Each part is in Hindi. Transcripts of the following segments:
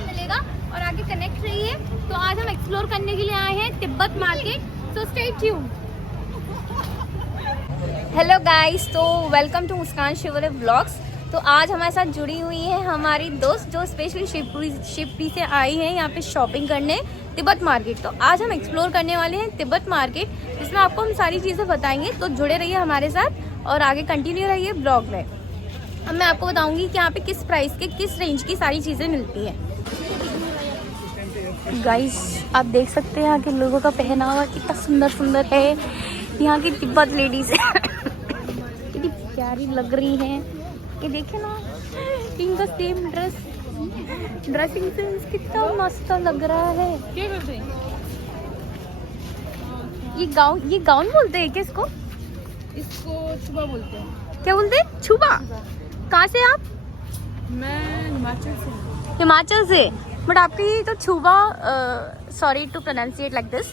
डिस्काउंट मिलेगा और आगे कनेक्ट रहिए। तो आज हम एक्सप्लोर करने के लिए आए हैं Tibet market, so stay tune. Hello guys, तो welcome to Muskan Shivre vlogs. तो आज हमारे साथ जुड़ी हुई है हमारी दोस्त जो स्पेशली शिवपुरी से आई है यहाँ पे शॉपिंग करने तिब्बत मार्केट। तो आज हम एक्सप्लोर करने वाले हैं तिब्बत मार्केट, जिसमें आपको हम सारी चीज़ें बताएंगे। तो जुड़े रहिए हमारे साथ और आगे कंटिन्यू रहिए ब्लॉग में। अब मैं आपको बताऊंगी कि यहाँ पे किस प्राइस के किस रेंज की सारी चीज़ें मिलती हैं। गाइस आप देख सकते हैं यहाँ के लोगों का पहनावा कितना सुंदर सुंदर है। यहाँ की तिब्बत लेडीज कितनी प्यारी लग रही हैं। ये देखे ना, इनका सेम ड्रेसिंग सेंस कितना मस्त लग रहा है। ये गाउन बोलते हैं क्या इसको? इसको छुबा बोलते हैं। क्या बोलते हैं? छुबा। कहाँ से आप? मैं हिमाचल से। हिमाचल से? बट आपकी तो छुबा, sorry to pronunciate like this,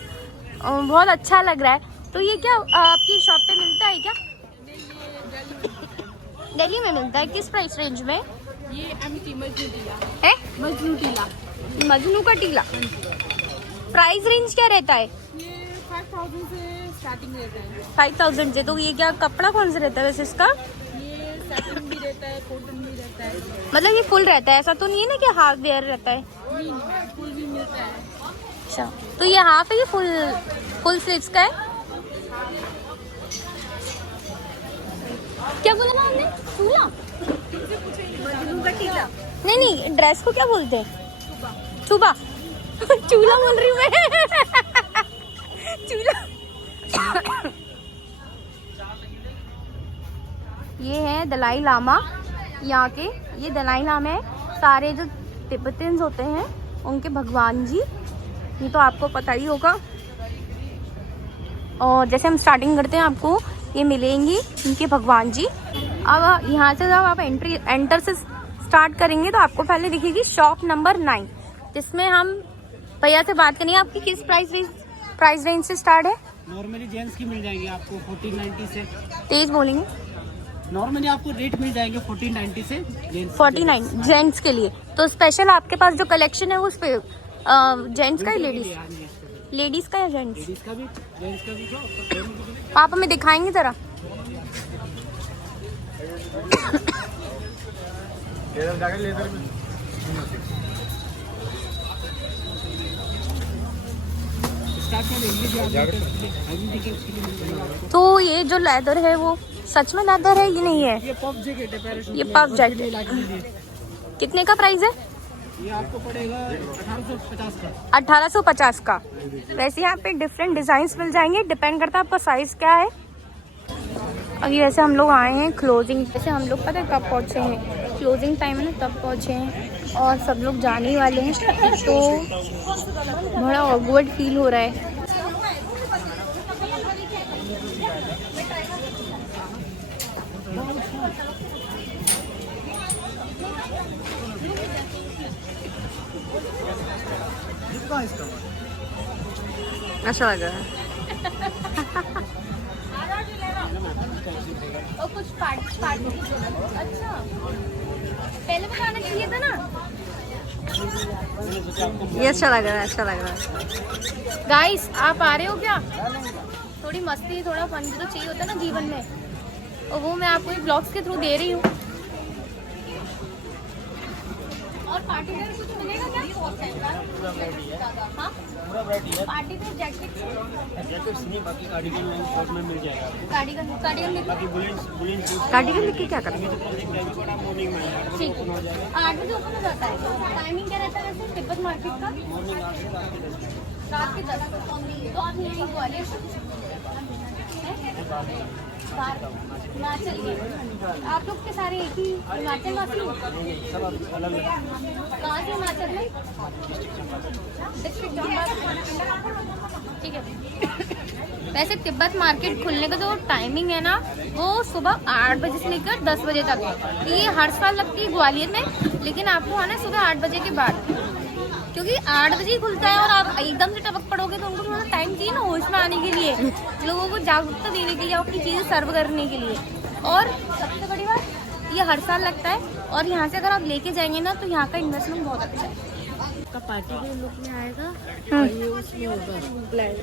बहुत अच्छा लग रहा है। तो ये क्या आपकी शॉप पे मिलता है क्या? दिल्ली में मिलता है। किस प्राइस रेंज में? ये एमटी मजनू टीला है। मजनू टीला, मजनू का टीला। प्राइस रेंज क्या रहता है? ये 5000 से स्टार्टिंग रहता है। 5000 से। तो ये क्या कपड़ा कौन सा रहता है वैसे इसका? ये सैटिन भी रहता है, कॉटन भी रहता है। मतलब ये फुल रहता है, ऐसा तो नहीं है ना कि हाफ वेयर रहता है? नहीं, फुल भी मिलता है। अच्छा, तो ये हाफ है, ये फुल स्लीव्स का है। क्या बोला ना आपने? चूला? मजनू का टीला। नहीं, ड्रेस को क्या बोलते हैं? छुबा। चूल्हा बोल रही हूँ मैं। चूल्हा। ये है दलाई लामा यहाँ के। ये दलाई लामा है। सारे जो तिब्बतियंस होते हैं उनके भगवान जी, ये तो आपको पता ही होगा। और जैसे हम स्टार्टिंग करते हैं, आपको ये मिलेंगी इनके भगवान जी। अब यहाँ से जब आप एंटर से स्टार्ट करेंगे तो आपको पहले दिखेगी शॉप नंबर 9, जिसमें हम भैया से बात करेंगे आपकी किस प्राइस रेंज से स्टार्ट है। नॉर्मली जेंट्स की मिल जाएंगे आपको 1490 से। तेज बोलेंगे। नॉर्मली आपको रेट मिल जाएंगे 1490 से जेंट्स 49 जेंट्स के लिए। तो स्पेशल आपके पास जो कलेक्शन है वो उस पे जेंट्स का या लेडीज का या जेंट्स? लेडीज का भी, जेंट्स का भी। आप हमें दिखाएंगे जरा? तो ये जो लेदर है वो सच में लेदर है, ये नहीं है? ये पफ जैकेट है, पैराशूट। ये पफ जैकेट कितने का प्राइस है? ये आपको पड़ेगा 1850 का। 1850 का। वैसे यहाँ पे डिफरेंट डिजाइन्स मिल जाएंगे, डिपेंड करता है आपका साइज क्या है। अभी वैसे हम लोग आए हैं क्लोजिंग, वैसे हम लोग पता है कब पहुँचे हैं, क्लोजिंग टाइम है ना तब पहुँचे हैं और सब लोग जाने वाले हैं, तो बड़ा ऑकवर्ड फील हो रहा है। अच्छा लग रहा है। और कुछ पार्टी। अच्छा, पहले बताना चाहिए था ना। ये अच्छा लग रहा है, अच्छा लग रहा है। गाइस आप आ रहे हो क्या? थोड़ी मस्ती, थोड़ा फन भी तो चाहिए होता है ना जीवन में, और वो मैं आपको ब्लॉग्स के थ्रू दे रही हूँ। और पार्टी वेयर कुछ मिलेगा क्या? हाँ? पार्टी वेयर जैकेट्स नहीं, बाकी कार्डिगन शॉप में मिल जाएगा आपको। कार्डिगन बाकी बुलिन कार्डिगन लिख के क्या करेंगे? मॉर्निंग में ठीक है, 8 बजे ओपन हो जाता है। टाइमिंग क्या रहता है वैसे तिब्बत मार्केट का? मॉर्निंग रात के 10। तो आप यहीं ग्वालियर से हिमाचल के आप लोग के सारे एक ही हिमाचल वासी हो? सब अलग अलग। कहाँ से हिमाचल में? डिस्ट्रिक्ट चंबा। ठीक है। वैसे तिब्बत मार्केट खुलने का जो टाइमिंग है ना, वो सुबह 8 बजे से लेकर 10 बजे तक है। ये हर साल लगती है ग्वालियर में, लेकिन आपको आना है सुबह 8 बजे के बाद, क्योंकि 8 बजे ही खुलता है। और आप एकदम से टपक पड़ोगे तो उनको थोड़ा टाइम चाहिए ना होश में आने के लिए, लोगों को जागरूकता देने के लिए, अपनी चीज़ें सर्व करने के लिए। और सबसे बड़ी बात, ये हर साल लगता है। और यहाँ से अगर आप लेके जाएंगे ना तो यहाँ का इन्वेस्टमेंट बहुत अच्छा है। आपका पार्टी वेयर लुक में आएगा और ये उसमें होगा ब्लैक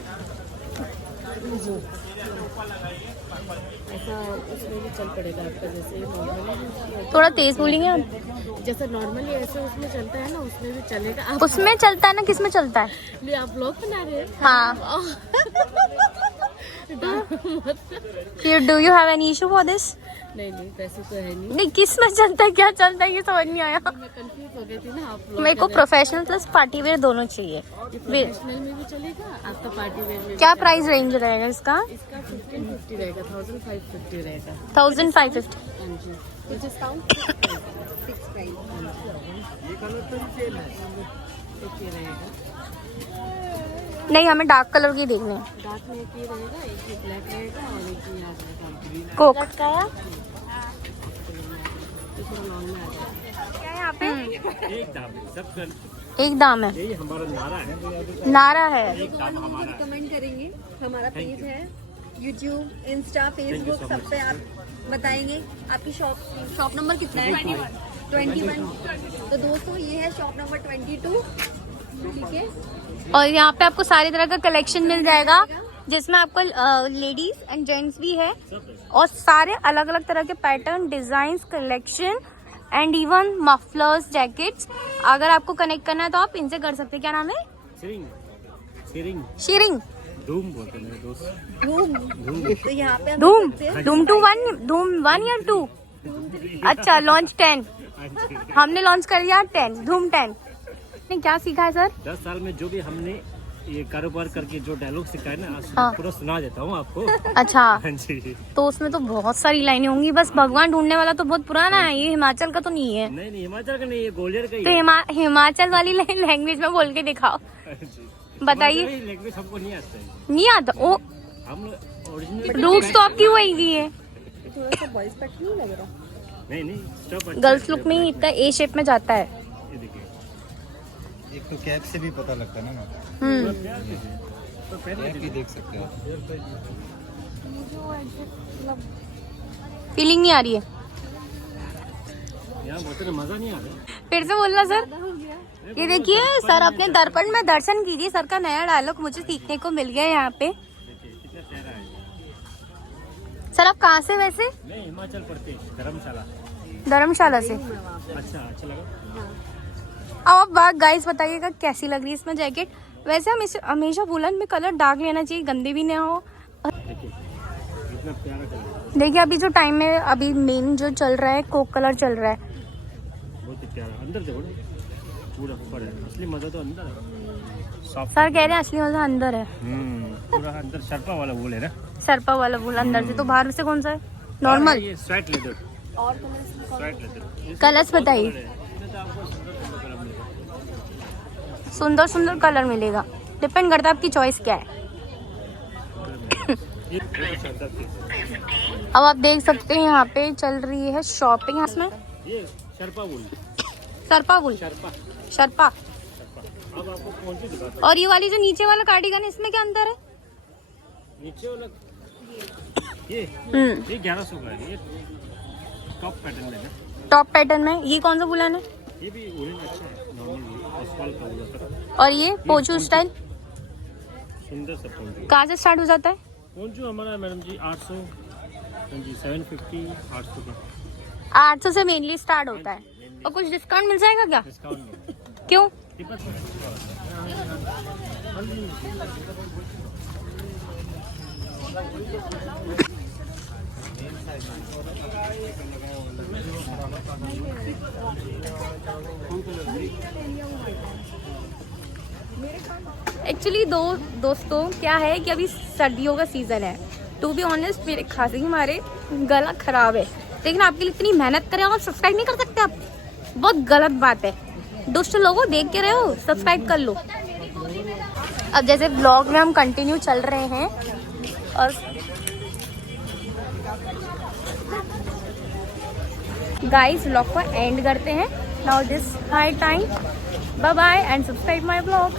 ऐसा उसमें भी चल पड़ेगा आपका जैसे नॉर्मली थोड़ा तेज बोलेंगे आप? जैसे नॉर्मली ऐसे उसमें चलता है ना उसमें भी चलेगा आप उसमें चलता है ना, किस में चलता है? लिए आप लोग बना रहे हैं हाँ. Do you have any issue for this? नहीं वैसे तो है नहीं नहीं, किस में चलता है, क्या चलता है, ये समझ नहीं आया. मैं कंफ्यूज हो गई थी ना आप लोग मेरे को प्रोफेशनल प्लस पार्टी वेयर दोनों चाहिए. प्रोफेशनल में भी चलेगा आपका पार्टी वेयर में क्या प्राइस रेंज रहेगा इसका? इसका 1550 रहेगा 1550 रहेगा 1550. हाँ जी तो डिस्काउंट फिक्स प्राइस ये कलर तो सेल है तो ये रहेगा नहीं, हमें डार्क कलर की देखने हैं. डार्क में एक ये रहेगा एक ये ब्लैक रहेगा और एक ये यहाँ रहेगा कोक तो थोड़ा लॉन्ग में आ जाएगा क्या है यहाँ पे? एक दाम है, सब कर एक दाम है, यही हमारा नारा है। नारा है. एक दाम हमारा है। कमेंट करेंगे हमारा पेज है यूट्यूब इंस्टा फेसबुक सब पे आप बताएंगे आपकी शॉप नंबर कितना है 21 तो दोस्तों ये है शॉप नंबर 22 ठीक है और यहाँ पे आपको सारी तरह का कलेक्शन मिल जाएगा जिसमें आपको लेडीज एंड जेंट्स भी है और सारे अलग अलग तरह के pattern design collection and even mufflers jackets. अगर आपको कनेक्ट करना है तो आप इनसे कर सकते हैं. क्या नाम है? सिरिंग सिरिंग शीरिंग. धूम बोलते हैं मेरे दोस्त। धूम तो यहाँ पे हम धूम देख सकते हैं। धूम 1 या 2? अच्छा, लॉन्च 10. हाँ जी। हमने लॉन्च कर दिया 10, धूम 10. ने क्या सीखा है सर? 10 साल में जो भी हमने ये कारोबार करके जो डायलॉग सिखाया ना आज हाँ. पूरा सुना देता हूँ आपको। अच्छा, हाँ जी। तो उसमें तो बहुत सारी लाइनें होंगी. बस भगवान ढूंढने वाला तो बहुत पुराना है, ये हिमाचल का तो नहीं है. नहीं हिमाचल का नहीं, ये ग्वालियर का ही तो है। हिमाचल वाली लैंग्वेज में बोल के दिखाओ. हाँ जी। बताइए. लैंग्वेज हमको नहीं आता है, नहीं आता? ओ, हम ओरिजिनल रूट्स तो आपकी वही की है. थोड़ा सा बॉयज कट नहीं लग रहा नहीं स्टॉप। गर्ल्स लुक में ही इतना ए शेप में जाता है. ये देखिए एक तो कैप से भी पता लगता है ना तो पहले कैप ही देख सकते हो फीलिंग नहीं आ रही है. यहाँ बोलते ना मजा नहीं आ रहा। फिर से बोलना सर. ये देखिए सर, अपने दर्पण में दर्शन कीजिए. सर का नया डायलॉग मुझे सीखने को मिल गया यहाँ पे. देखिए कितना प्यारा है। सर आप कहाँ से वैसे? नहीं हिमाचल पढ़ते धर्मशाला। धर्मशाला से. अच्छा लगा। अब आप बात गाइस बताइएगा कैसी लग रही है इसमें जैकेट. वैसे हम इसे हमेशा वुलन में कलर डार्क लेना चाहिए, गंदे भी ना हो. देखिए कितना प्यारा कलर, देखिए अभी जो टाइम में अभी मेन जो चल रहा है कोक कलर चल रहा है. बहुत ही प्यारा। अंदर देखो ना पूरा ऊपर है, असली मजा तो अंदर है। सॉफ्ट सर कह रहे हैं असली मजा अंदर है. पूरा अंदर शर्पा वाला वूल है ना। सरपा वाला वुल अंदर से, तो बाहर से कौन सा है? नॉर्मल. ये स्वेट लेदर। और स्वेट लेदर कलर्स बताइए. सुंदर सुंदर कलर मिलेगा, डिपेंड करता है आपकी चॉइस क्या है. अब आप देख सकते हैं यहाँ पे चल रही है शॉपिंग. इसमें ये शर्पा वूल, सरपा वुल, शर्पा शर्पा. अब आपको कौन सी दिखाता और ये वाली जो नीचे वाला कार्डिगन है, इसमें क्या अंतर है? हूं? नीचे वाला ये 1100 का है। ये टॉप पैटर्न में है। टॉप पैटर्न में ये कौन सा वुलन है? ये भी वुलन अच्छा है, नॉर्मल अस्पाल का वुलन होता है। और ये पोचू स्टाइल सुंदर सा पोंचू। कहाँ से स्टार्ट हो जाता है? पोंचू हमारा मैडम जी 800, हाँ जी 750 800 का 800 से मेनली स्टार्ट होता है. और कुछ डिस्काउंट मिल जाएगा क्या? डिस्काउंट में क्यों? तिब्बत में। एक्चुअली दोस्तों क्या है कि अभी सर्दियों का सीजन है. टू बी ऑनेस्ट मेरे खांसी के मारे गला खराब है, लेकिन आपके लिए इतनी मेहनत करें और सब्सक्राइब नहीं कर सकते आप, बहुत गलत बात है. दोस्तों लोगों देख के रहे हो, सब्सक्राइब कर लो. अब जैसे व्लॉग में हम कंटिन्यू चल रहे हैं और गाइस व्लॉग को एंड करते हैं. Now this high time. Bye bye and subscribe my vlog.